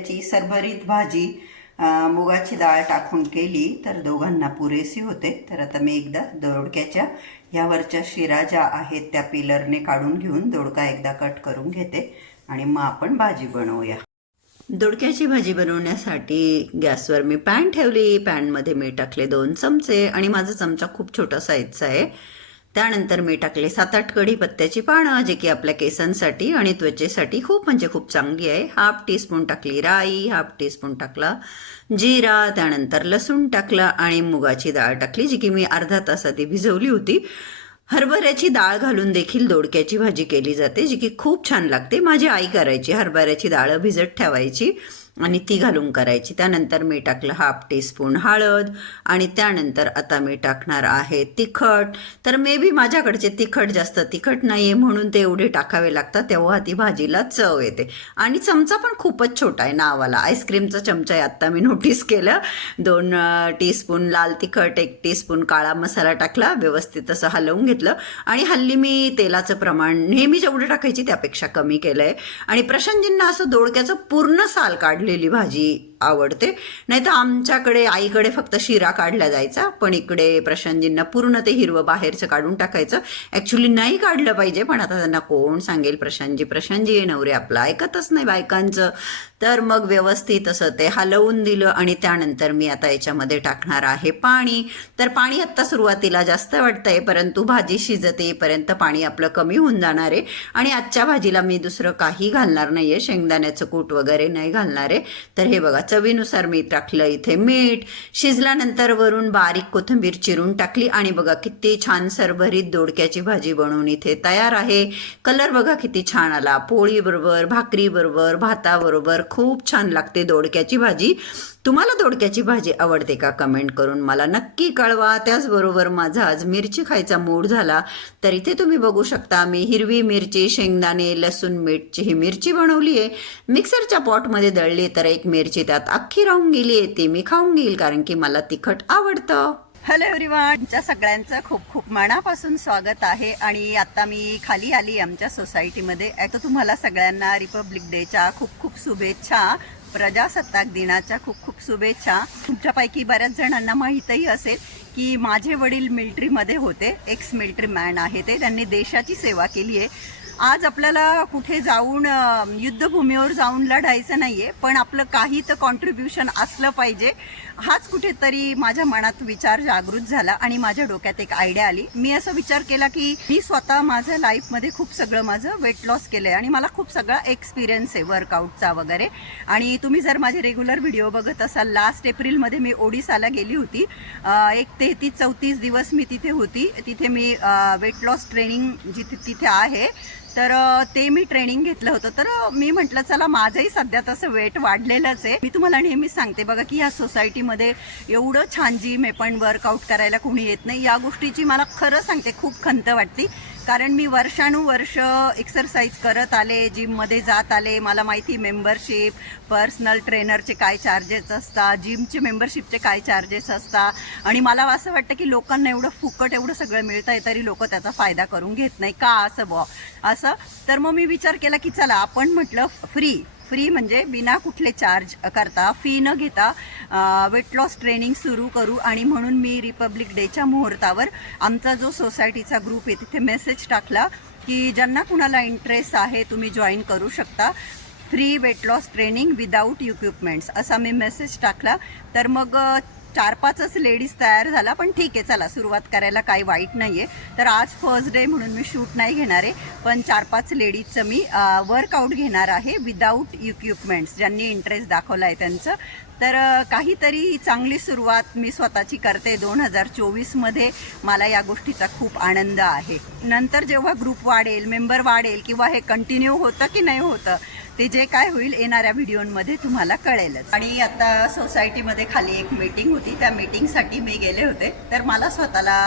त्याची सरभरीत भाजी मुगाची डाळ टाकून केली तर दोघांना पुरेसी होते. तर आता मी एकदा दोडक्याच्या ह्यावरच्या शिरा ज्या आहेत त्या पिलरने काढून घेऊन दोडका एकदा कट करून घेते आणि मग आपण भाजी बनवूया. दोडक्याची भाजी बनवण्यासाठी गॅसवर मी पॅन ठेवली. पॅनमध्ये मी टाकले दोन चमचे आणि माझा चमचा खूप छोटा साईजचा आहे. त्यानंतर मी टाकले सात आठ कढीपत्त्याची पानं जे की आपल्या केसांसाठी आणि त्वचेसाठी खूप म्हणजे खूप चांगली आहे. हाफ टीस्पून टाकली राई हाफ टीस्पून टाकला जिरा त्यानंतर लसूण टाकला आणि मुगाची डाळ टाकली जी की मी अर्धा तासात भिजवली होती. हरभऱ्याची डाळ घालून देखील दोडक्याची भाजी केली जाते जी की खूप छान लागते. माझी आई करायची हरभऱ्याची डाळ भिजत ठेवायची. आणि ती घालून करायची. त्यानंतर मी टाकलं हाफ टीस्पून हळद आणि त्यानंतर आता मी टाकणार आहे तिखट. तर मे बी माझ्याकडचे तिखट जास्त तिखट नाही आहे म्हणून ते एवढे टाकावे लागतात तेव्हा ती भाजीला चव येते. आणि चमचा पण खूपच छोटा आहे नावाला आईस्क्रीमचा चमचा आहे आत्ता मी नोटीस केलं. दोन टीस्पून लाल तिखट एक टीस्पून काळा मसाला टाकला व्यवस्थित असं हलवून घेतलं. आणि हल्ली मी तेलाचं प्रमाण नेहमी जेवढं टाकायची त्यापेक्षा कमी केलं आहे आणि प्रशांतजींना असं दोडक्याचं पूर्ण साल काढलेली भाजी आवडते. नाही तर आमच्याकडे आईकडे फक्त शिरा काढला जायचा पण इकडे प्रशांतजींना पूर्ण ते हिरवं बाहेरचं काढून टाकायचं. ॲक्च्युली नाही काढलं पाहिजे पण आता त्यांना कोण सांगेल? प्रशांतजी प्रशांतजी हे नवरे आपलं ऐकतच नाही बायकांचं. तर मग व्यवस्थित असं ते हलवून दिलं आणि त्यानंतर मी आता याच्यामध्ये टाकणार आहे पाणी. तर पाणी आत्ता सुरुवातीला जास्त वाटतंय परंतु भाजी शिजत येईपर्यंत पाणी आपलं कमी होऊन जाणार आहे. आणि आजच्या भाजीला मी दुसरं काही घालणार नाही आहे शेंगदाण्याचं कूट वगैरे नाही घालणार आहे. तर हे बघा चवीनुसार मी टाकलं इथे मीठ. शिजल्यानंतर वरून बारीक कोथिंबीर चिरून टाकली आणि बघा किती छान सरभरीत दोडक्याची भाजी बनवून इथे तयार आहे. कलर बघा किती छान आला. पोळीबरोबर भाकरीबरोबर भाताबरोबर खूप छान लागते दोडक्याची भाजी. तुम्हाला दोडक्याची भाजी आवडते का? कमेंट करून मला नक्की कळवा. त्याचबरोबर माझा आज मिरची खायचा मूड झाला तर इथे तुम्ही बघू शकता मी हिरवी मिरची शेंगदाणे लसूण मीठची ही मिरची बनवली आहे. मिक्सरच्या पॉटमध्ये दळली तर एक मिरची त्यात अख्खी राहून गेली आहे ती मी खाऊन घेईल कारण की मला तिखट आवडतं. हॅलो एव्हरीवन तुमच्या सगळ्यांचं खूप खूप मनापासून स्वागत आहे आणि आता मी खाली आली आमच्या सोसायटीमध्ये आता तुम्हाला सगळ्यांना रिपब्लिक डेच्या खूप खूप शुभेच्छा. प्रजासत्ताक दिनाच्या खूप खूप शुभेच्छा. तुमच्यापैकी बऱ्याच जणांना माहीतही असेल की माझे वडील मिल्ट्रीमध्ये होते. एक्स मिल्ट्री मॅन आहे ते. त्यांनी देशाची सेवा केली आहे. आज आपल्याला कुठे जाऊन युद्धभूमीवर जाऊन लढायचं नाहीये पण आपलं काही तर कॉन्ट्रीब्युशन असलं पाहिजे. हाच कुठेतरी माझ्या मनात विचार जागृत झाला आणि माझ्या डोक्यात एक आयडिया आली. मी असं विचार केला की मी स्वतः माझ्या लाईफमध्ये खूप सगळं माझं वेट लॉस केलं आहे आणि मला खूप सगळा एक्सपिरियन्स आहे वर्कआउटचा वगैरे. आणि तुम्ही जर माझे रेग्युलर व्हिडिओ बघत असाल लास्ट एप्रिलमध्ये मी ओडिसाला गेली होती. एक तेहतीस चौतीस दिवस मी तिथे होती. तिथे मी वेट लॉस ट्रेनिंग जिथे तिथे आहे. तर ते मी ट्रेनिंग घेतलं होतं. तर मी म्हटलं चला माझंही सध्या तसं वेट वाढलेलंच आहे. मी तुम्हाला नेहमीच सांगते बघा की ह्या सोसायटीमध्ये एवढं छान जिम आहे पण वर्कआउट करायला कोणी येत नाही. या गोष्टीची मला खरं सांगते खूप खंत वाटती कारण मी वर्षानुवर्ष एक्सरसाइज करत आले जिममध्ये जात आले. मला माहिती मेंबरशिप पर्सनल ट्रेनरचे काय चार्जेस असतात जिमचे मेंबरशिपचे काय चार्जेस असतात. आणि मला असं वाटतं की लोकांना एवढं फुकट एवढं सगळं मिळतं आहे तरी लोक त्याचा फायदा करून घेत नाही. का असं बुवा? असं? तर मग मी विचार केला की चला आपण म्हटलं फ्री फ्री म्हणजे बिना कुठले चार्ज करता फी न घेता वेट लॉस ट्रेनिंग सुरू करू आणि म्हणून मी रिपब्लिक डेच्या मुहूर्तावर आमचा जो सोसायटीचा ग्रुप आहे तिथे मेसेज टाकला की ज्यांना कुणाला इंटरेस्ट आहे तुम्ही जॉईन करू शकता. Free weight loss training without equipments असा मी मेसेज टाकला. तर मग चार पाचच लेडीज तयार झाला पण ठीक आहे चला सुरुवात करायला काही वाईट नाही आहे तर आज फर्स्ट डे म्हणून मी शूट नाही घेणार आहे पण चार पाच लेडीजचं मी वर्कआउट घेणार आहे विदाऊट इक्विपमेंट्स ज्यांनी इंटरेस्ट दाखवला आहे त्यांचं. तर काहीतरी चांगली सुरुवात मी स्वतःची करते. दोन हजार चोवीसमध्ये मला या गोष्टीचा खूप आनंद आहे. नंतर जेव्हा ग्रुप वाढेल मेंबर वाढेल किंवा हे कंटिन्यू होतं की नाही होतं ते जे काय होईल येणाऱ्या व्हिडिओमध्ये तुम्हाला कळेलच. आणि आता सोसायटीमध्ये खाली एक मीटिंग होती. त्या मीटिंगसाठी मी गेले होते. तर मला स्वतःला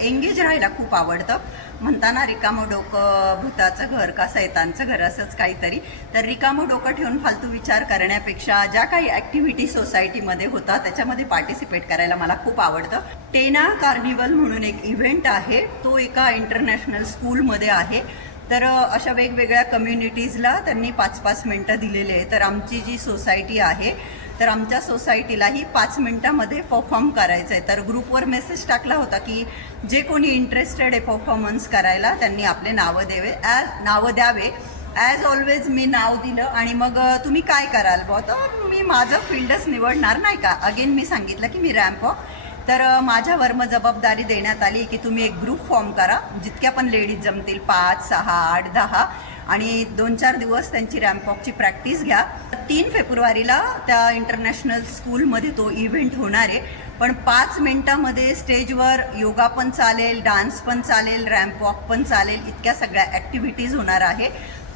एंगेज राहायला खूप आवडतं. म्हणताना रिकामं डोकं भूताचं घर का सैतांचं घर असंच काहीतरी. तर रिकामं डोकं ठेवून फालतू विचार करण्यापेक्षा ज्या काही ॲक्टिव्हिटी सोसायटीमध्ये होतात त्याच्यामध्ये पार्टिसिपेट करायला मला खूप आवडतं. टेना कार्निवल म्हणून एक इव्हेंट आहे. तो एका इंटरनॅशनल स्कूलमध्ये आहे. तर अशा वेगवेगळ्या कम्युनिटीजला त्यांनी पाच पाच मिनटं दिलेले आहे तर आमची जी सोसायटी आहे तर आमच्या सोसायटीलाही पाच मिनटामध्ये परफॉर्म करायचं आहे. तर ग्रुपवर मेसेज टाकला होता की जे कोणी इंटरेस्टेड आहे परफॉर्मन्स करायला त्यांनी आपले नावं द्यावे. ॲज नावं द्यावे. ॲज ऑलवेज मी नाव दिलं आणि मग तुम्ही काय कराल बॉ तर मी माझं फील्डच निवडणार नाही का? अगेन मी सांगितलं की मी रॅम्प वॉक तर माझ्यावर मग जबाबदारी देण्यात आली की तुम्ही एक ग्रुप फॉर्म करा जितक्या पण लेडीज जमतील पाच सहा आठ दहा आणि दोन चार दिवस त्यांची रॅम्पॉकची प्रॅक्टिस घ्या. तीन फेब्रुवारीला त्या इंटरनॅशनल स्कूलमध्ये तो इव्हेंट होणार आहे. पण पाच मिनटामध्ये स्टेजवर योगा पण चालेल डान्स पण चालेल रॅम्पॉक पण चालेल इतक्या सगळ्या ॲक्टिव्हिटीज होणार आहे.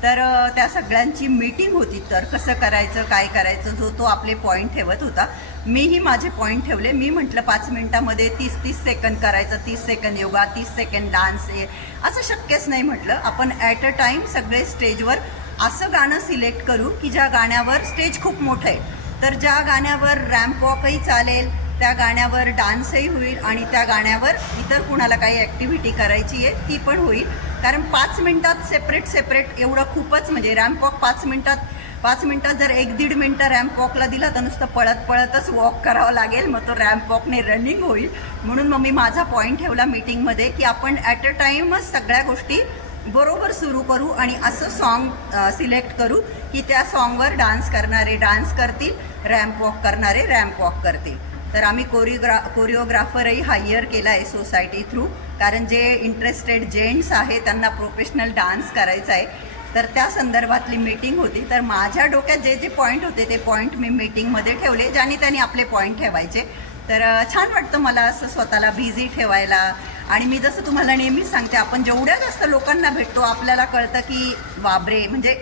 तर त्या सगळ्यांची मीटिंग होती. तर कसं करायचं काय करायचं जो तो आपले पॉईंट ठेवत होता. मीही माझे पॉईंट ठेवले. मी म्हटलं पाच मिनिटामध्ये तीस तीस सेकंद करायचं. तीस सेकंद योगा तीस सेकंद डान्स हे. असं शक्यच नाही म्हटलं. आपण ॲट अ टाईम सगळे स्टेजवर असं गाणं सिलेक्ट करू की ज्या गाण्यावर स्टेज खूप मोठं आहे. तर ज्या गाण्यावर रॅम्प वॉकही चालेल त्या गाण्यावर डान्सही होईल आणि त्या गाण्यावर इतर कुणाला काही ॲक्टिव्हिटी करायची आहे ती पण होईल. कारण पाच मिनटात सेपरेट सेपरेट एवढं खूपच म्हणजे रॅम्प वॉक पाच मिनटात पाच मिनटं जर एक दीड मिनटं रॅम्प वॉकला दिला तर नुसतं पळत पळतच वॉक करावं लागेल. मग तो रॅम्प वॉकने रनिंग होईल. म्हणून मग मी माझा पॉईंट ठेवला मीटिंगमध्ये की आपण ॲट अ टाईमच सगळ्या गोष्टी बरोबर सुरू करू आणि असं सॉन्ग सिलेक्ट करू की त्या सॉन्गवर डान्स करणारे डान्स करतील रॅम्प वॉक करणारे रॅम्प वॉक करतील. तर आम्ही कोरिओग्रा कोरिओग्राफरही हायर केला आहे सोसायटी थ्रू कारण जे इंटरेस्टेड जेंट्स आहे त्यांना प्रोफेशनल डान्स करायचा आहे. तर त्या संदर्भातली मीटिंग होती. तर माझ्या डोक्यात जे जे पॉईंट होते ते पॉईंट मी मीटिंगमध्ये ठेवले ज्याने त्यांनी आपले पॉईंट ठेवायचे. तर छान वाटतं मला असं स्वतःला बिझी ठेवायला. आणि मी जसं तुम्हाला नेहमीच सांगते आपण जेवढ्या जास्त लोकांना भेटतो आपल्याला कळतं की बाबरे म्हणजे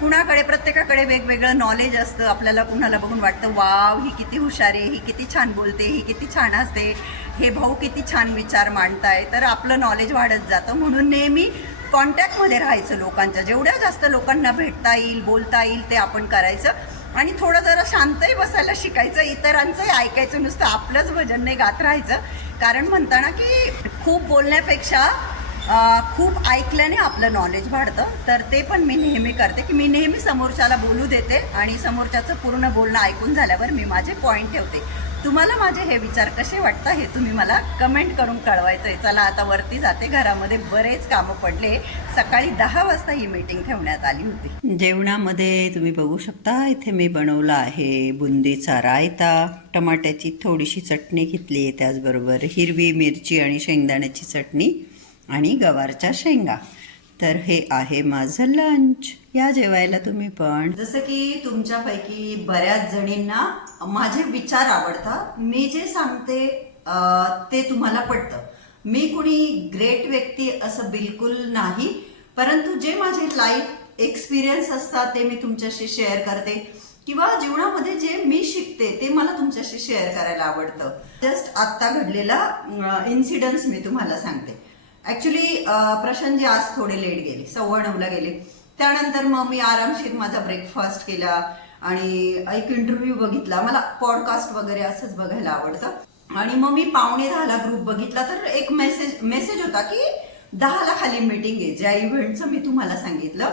कुणाकडे प्रत्येकाकडे वेगवेगळं नॉलेज असतं. आपल्याला कुणाला बघून वाटतं वाव ही किती हुशार आहे ही किती छान बोलते ही किती छान असते हे भाऊ किती छान विचार मांडताय. तर आपलं नॉलेज वाढत जातं. म्हणून नेहमी कॉन्टॅक्टमध्ये राहायचं लोकांच्या. जेवढ्या जास्त लोकांना भेटता येईल बोलता येईल ते आपण करायचं. आणि थोडं जरा शांतही बसायला शिकायचं इतरांचंही ऐकायचं नुसतं आपलंच भजन नाही गात राहायचं. कारण म्हणताना की खूप बोलण्यापेक्षा खूप ऐकल्याने आपलं नॉलेज वाढतं. तर ते पण मी नेहमी करते की मी नेहमी समोरच्याला बोलू देते आणि समोरच्याचं पूर्ण बोलणं ऐकून झाल्यावर मी माझे पॉईंट ठेवते. तुम्हाला माझे हे विचार कसे वाटतं हे तुम्ही मला कमेंट करून कळवायचं आहे चला आता वरती जाते. घरामध्ये बरेच कामं पडले. सकाळी दहा वाजता ही मीटिंग ठेवण्यात आली होती. जेवणामध्ये तुम्ही बघू शकता इथे मी बनवला आहे बुंदीचा रायता. टमाट्याची थोडीशी चटणी घेतली आहे त्याचबरोबर हिरवी मिरची आणि शेंगदाण्याची चटणी आणि गवारच्या शेंगा. तर हे आहे माझं लंच या जेवायला तुम्ही पण. जसं की तुमच्यापैकी बऱ्याच जणींना माझे विचार आवडतात. मी जे सांगते ते तुम्हाला पटतं. मी कुणी ग्रेट व्यक्ती असं बिलकुल नाही. परंतु जे माझे लाईफ एक्सपिरियन्स असतात ते मी तुमच्याशी शेअर करते. किंवा जीवनामध्ये जे मी शिकते ते मला तुमच्याशी शेअर करायला आवडतं. जस्ट आत्ता घडलेला इन्सिडन्स मी तुम्हाला सांगते. ऍक्च्युली प्रशांतजी आज थोडे लेट गेले सव्वा नऊला गेले. त्यानंतर मग मी आरामशीर माझा ब्रेकफास्ट केला आणि एक इंटरव्ह्यू बघितला. मला पॉडकास्ट वगैरे असंच बघायला आवडतं. आणि मग मी पावणे दहाला ग्रुप बघितला. तर एक मेसेज मेसेज होता की दहाला खाली मीटिंग आहे. ज्या इव्हेंटचं मी तुम्हाला सांगितलं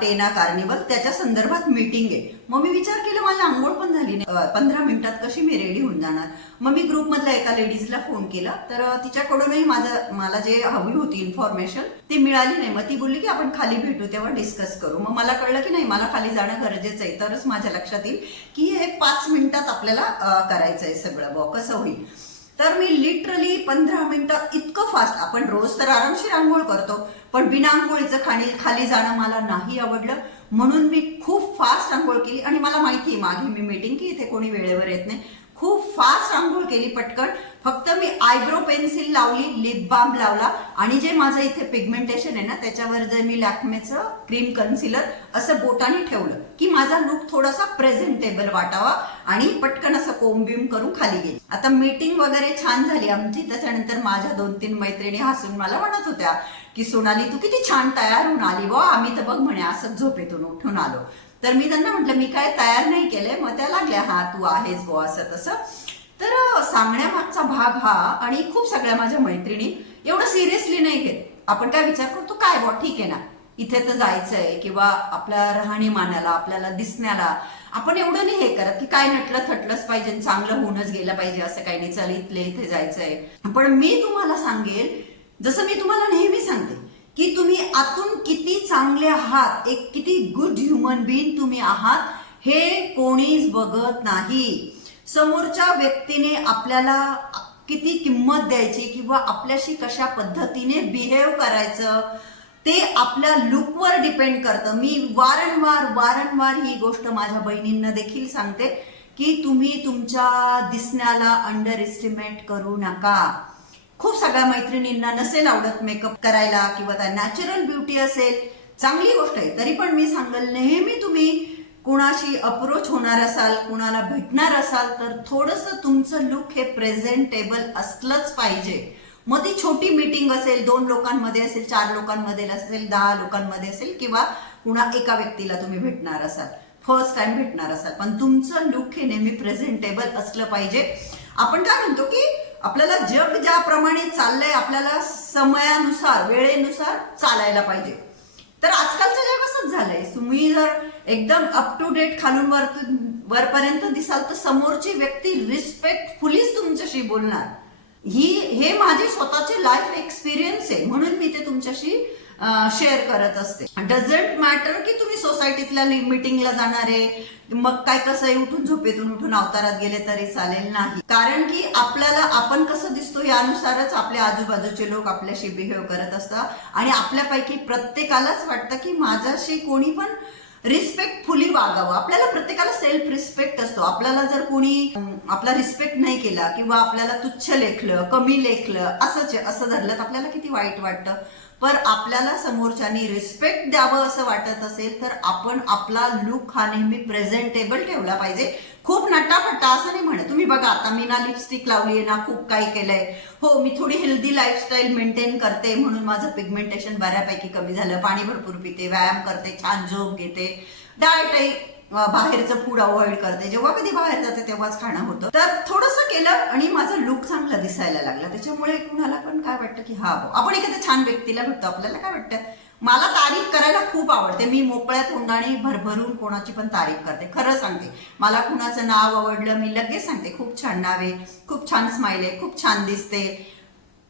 टेना कार्निवल त्याच्या संदर्भात मीटिंग आहे. मग मी विचार केला माझी आंघोळ पण झाली नाही. पंधरा मिनिटात कशी मी रेडी होऊन जाणार? मग मी ग्रुपमधल्या एका लेडीजला फोन केला. तर तिच्याकडूनही माझं मला जे हवी होती इन्फॉर्मेशन ती मिळाली नाही. मग ती बोलली की आपण खाली भेटू तेव्हा डिस्कस करू. मग मला कळलं की नाही मला खाली जाणं गरजेचं आहे. तरच माझ्या लक्षात येईल की हे पाच मिनिटात आपल्याला करायचं आहे सगळं. बॉ कसं होईल? तर मी लिटरली पंधरा मिनिटं इतकं फास्ट आपण रोज तर आरामशीर आंघोळ करतो पण बिना आंघोळीचं खाली खाली जाणं मला नाही आवडलं. म्हणून मी खूप फास्ट आंघोळ केली आणि मला माहिती आहे मागे मी मीटिंग की इथे कोणी वेळेवर येत नाही. खूप फास्ट आंघोळ केली पटकन. फक्त मी आयब्रो पेन्सिल लावली लिप बाम लावला. आणि जे माझं इथे पिगमेंटेशन आहे ना त्याच्यावर जर मी लॅक्मेचं क्रीम कन्सिलर असं बोटाने ठेवलं की माझा लुक थोडासा प्रेझेंटेबल वाटावा आणि पटकन असं कोंबिम करून खाली गेली. आता मीटिंग वगैरे छान झाली आमची. त्याच्यानंतर माझ्या दोन तीन मैत्रिणी हसून मला म्हणत होत्या की सोनाली तू किती छान तयार होऊन आली वा आम्ही तर बघ म्हणे असं झोपेतून उठून आलो. तर मी त्यांना म्हटलं मी काय तयार नाही केलंय मग त्या लागल्या हा तू आहेस बुवा असं तसं. तर सांगण्यामागचा भाग हा आणि खूप सगळ्या माझ्या मैत्रिणी एवढं सिरियसली नाही घेत. आपण काय विचार करतो काय बॉ ठीक आहे ना. इथे तर जायचंय किंवा आपल्या राहणीमानाला आपल्याला दिसण्याला आपण एवढं नाही हे करत की काय नटलं थटलंच पाहिजे चांगलं होऊनच गेलं पाहिजे असं काही नाही. चल इथले इथे जायचंय. पण मी तुम्हाला सांगेल जसं मी तुम्हाला नेहमी सांगते की तुम्ही आतून किती चांगले आहात एक किती गुड ह्युमन बिईंग तुम्ही आहात हे कोणीच बघत नाही. समोरच्या व्यक्तीने आपल्याला किती किंमत द्यायची किंवा आपल्याशी कशा पद्धतीने बिहेव करायचं ते आपल्या लुकवर डिपेंड करतं. मी वारंवार वारंवार ही गोष्ट माझ्या बहिणींना देखील सांगते की तुम्ही तुमच्या दिसण्याला अंडर एस्टिमेट करू नका. खूप सगळ्या मैत्रिणींना नसेल आवडत मेकअप करायला किंवा त्या नॅचरल ब्युटी असेल चांगली गोष्ट आहे. तरी पण मी सांगेल नेहमी तुम्ही कुणाशी अप्रोच होणार असाल कुणाला भेटणार असाल तर थोडंसं तुमचं लुक हे प्रेझेंटेबल असलंच पाहिजे. मग ती छोटी मीटिंग असेल दोन लोकांमध्ये असेल चार लोकांमध्ये असेल दहा लोकांमध्ये असेल किंवा कुणा एका व्यक्तीला तुम्ही भेटणार असाल फर्स्ट टाइम भेटणार असाल. पण तुमचं लुक हे नेहमी प्रेझेंटेबल असलं पाहिजे. आपण काय म्हणतो की आपल्याला जग ज्याप्रमाणे चाललंय आपल्याला समयानुसार वेळेनुसार चालायला पाहिजे. तर आजकालचं जग असंच झालंय. तुम्ही जर एकदम अप टू डेट खालून वर वरपर्यंत दिसाल तर समोरची व्यक्ती रिस्पेक्टफुलीच तुमच्याशी बोलणार. ही हे माझे स्वतःचे लाईफ एक्सपिरियन्स आहे म्हणून मी ते तुमच्याशी शेअर करत असते. डझंट मॅटर की तुम्ही सोसायटीतल्या मिटिंगला जाणार आहे? मग काय कसं आहे? उठून झोपेतून उठून अवतारात गेले तरी चालेल नाही. कारण की आपल्याला आपण कसं दिसतो यानुसारच आपल्या आजूबाजूचे लोक आपल्याशी बिहेव करत असतात. आणि आपल्यापैकी प्रत्येकालाच वाटतं की माझ्याशी कोणी पण रिस्पेक्टफुली वागावं. आपल्याला प्रत्येकाला सेल्फ रिस्पेक्ट असतो. आपल्याला जर कोणी आपला रिस्पेक्ट नाही केला किंवा आपल्याला तुच्छ लेखलं कमी लेखलं असंच असं धरलं तर आपल्याला किती वाईट वाटतं? पण आपल्याला समोरच्यानी रिस्पेक्ट द्यावं असं वाटत असेल तर आपण आपला लुक हा नेहमी प्रेझेंटेबल ठेवला पाहिजे. खूप नटापट्टा असं नाही म्हणत. तुम्ही बघा आता मी ना लिपस्टिक लावली आहे ना खूप काही केलंय. हो मी थोडी हेल्दी लाईफस्टाईल मेंटेन करते म्हणून माझं पिगमेंटेशन बऱ्यापैकी कमी झालं. पाणी भरपूर पिते व्यायाम करते छान झोप घेते. डाएटही बाहेरचं फूड अवॉइड करते जेव्हा कधी बाहेर जाते तेव्हाच खाणं होतं. तर थोडंसं केलं आणि माझं लुक चांगला दिसायला लागला. त्याच्यामुळे कुणाला पण काय वाटतं की हा आपण एखाद्या छान व्यक्तीला भेटतो आपल्याला काय वाटतं? मला तारीफ करायला खूप आवडते. मी मोकळ्या तोंडाने भरभरून कोणाची पण तारीफ करते. खरं सांगते. मला कुणाचं नाव आवडलं मी लगेच सांगते. खूप छान नाव आहे खूप छान स्माईल आहे खूप छान दिसते.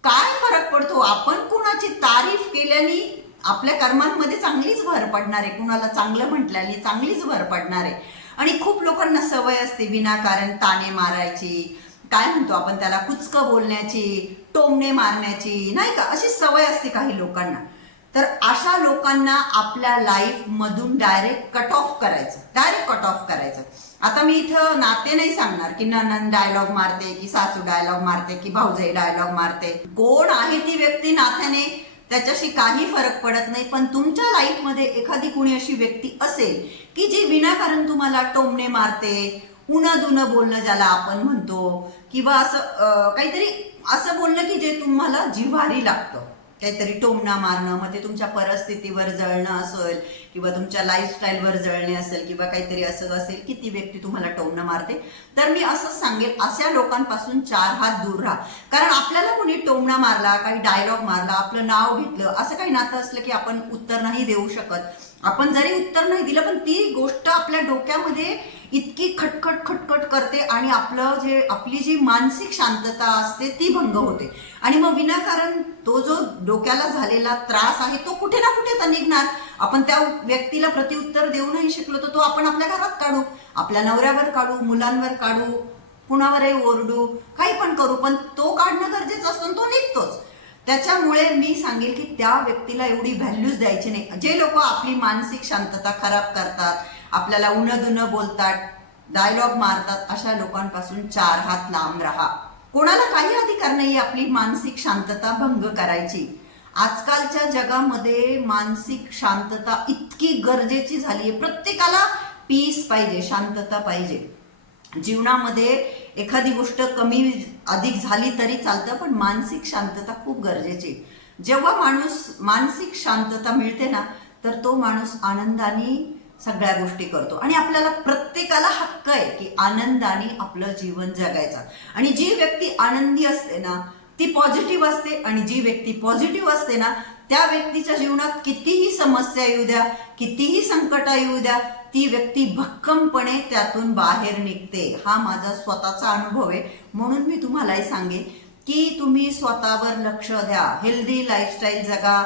काय फरक पडतो? आपण कुणाची तारीफ केल्याने आपल्या कर्मांमध्ये चांगलीच भर पडणार आहे. कुणाला चांगलं म्हटल्याने चांगलीच भर पडणार आहे. आणि खूप लोकांना सवय असते विनाकारण ताने मारायची. काय म्हणतो आपण त्याला? कुचकं बोलण्याची टोमणे मारण्याची नाही का? अशी सवय असते काही लोकांना. तर अशा लोकांना आपल्या लाईफ मधून डायरेक्ट कट ऑफ करायचं. डायरेक्ट कट ऑफ करायचं. आता मी इथं नाते नाही सांगणार की ननन डायलॉग मारते की सासू डायलॉग मारते की भाऊजाई डायलॉग मारते. कोण आहे ती व्यक्ती नात्याने? त्याच्याशी काही फरक पडत नाही. पण तुमच्या लाईफमध्ये एखादी कुणी अशी व्यक्ती असेल की जी विनाकारण तुम्हाला टोमणे मारते उन्हादुनं बोलणं ज्याला आपण म्हणतो किंवा असं काहीतरी असं बोलणं की जे तुम्हाला जिव्हारी लागतं. काहीतरी टोमणा मारणं मग ते तुमच्या परिस्थितीवर जळणं असेल किंवा तुमच्या लाईफस्टाईलवर जळणे असेल किंवा काहीतरी असं असेल की ती व्यक्ती तुम्हाला टोमणं मारते? तर मी असंच सांगेल अशा लोकांपासून चार हात दूर राहा. कारण आपल्याला कोणी टोमणा मारला काही डायलॉग मारला आपलं नाव घेतलं असं काही नातं असलं की आपण उत्तर नाही देऊ शकत. आपण जरी उत्तर नाही दिलं पण ती गोष्ट आपल्या डोक्यामध्ये इतकी खटखट खटखट करते आणि आपलं जे आपली जी मानसिक शांतता असते ती भंग होते. आणि मग विनाकारण तो जो डोक्याला झालेला त्रास आहे तो कुठे ना कुठे तर निघणार. आपण त्या व्यक्तीला प्रतिउत्तर देऊ नाही शिकलो तर तो आपण आपल्या घरात काढू आपल्या नवऱ्यावर काढू मुलांवर काढू कुणावरही ओरडू काही पण करू पण तो काढणं गरजेचं असतो तो निघतोच. त्याच्यामुळे मी सांगेल की त्या व्यक्तीला एवढी व्हॅल्यूज द्यायची नाही. जे लोक आपली मानसिक शांतता खराब करतात आपल्याला उन दुन बोलतात डायलॉग मारतात अशा लोकांपासून चार हात लांब राहा. कोणाला काही अधिकार नाही आपली मानसिक शांतता भंग करायची. आजकालच्या जगामध्ये मानसिक शांतता इतकी गरजेची झाली आहे प्रत्येकाला पीस पाहिजे शांतता पाहिजे. जीवनामध्ये एखादी गोष्ट कमी अधिक झाली तरी चालतं पण मानसिक शांतता खूप गरजेची. जेव्हा माणूस मानसिक शांतता मिळते ना तर तो माणूस आनंदाने सगळ्या गोष्टी करतो. आणि आपल्याला प्रत्येकाला हक्क आहे की आनंदाने आपलं जीवन जगायचं. आणि जी व्यक्ती आनंदी असते ना ती पॉझिटिव्ह असते. आणि जी व्यक्ती पॉझिटिव्ह असते ना त्या व्यक्तीच्या जीवनात कितीही समस्या येऊ द्या कितीही संकट येऊ द्या ती व्यक्ती भक्कमपणे त्यातून बाहेर निघते. हा माझा स्वतःचा अनुभव आहे. म्हणून मी तुम्हालाही सांगेन की तुम्ही स्वतःवर लक्ष द्या. हेल्दी लाईफस्टाईल जगा.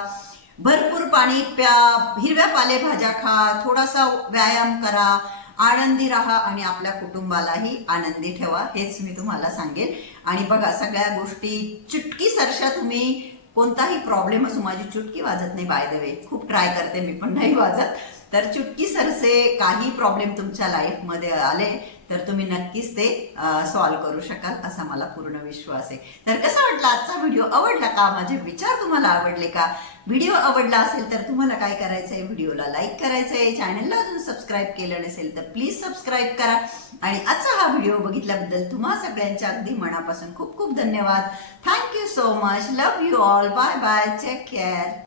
भरपूर पाणी प्या हिरव्या पालेभाज्या खा थोडासा व्यायाम करा आनंदी राहा आणि आपल्या कुटुंबालाही आनंदी ठेवा हेच मी तुम्हाला सांगेन. आणि बघा सगळ्या गोष्टी चुटकी सरशा तुम्ही कोणताही प्रॉब्लेम असो माझी चुटकी वाजत नाही बाय द वे खूप ट्राय करते मी पण नाही वाजत. तर चुटकी सरसे काही प्रॉब्लेम तुमच्या लाईफमध्ये आले तर तुम्ही नक्कीच ते सॉल्व्ह करू शकाल असा मला पूर्ण विश्वास आहे. तर कसा वाटला आजचा व्हिडिओ आवडला का? माझे विचार तुम्हाला आवडले का? व्हिडिओ आवडला असेल तर तुम्हाला काय करायचं आहे व्हिडिओला लाईक करायचं आहे चॅनलला अजून सबस्क्राईब केलं नसेल तर प्लीज सबस्क्राईब करा. आणि आजचा हा व्हिडिओ बघितल्याबद्दल तुम्हा सगळ्यांच्या अगदी मनापासून खूप खूप धन्यवाद. Thank you so much love you all bye bye take care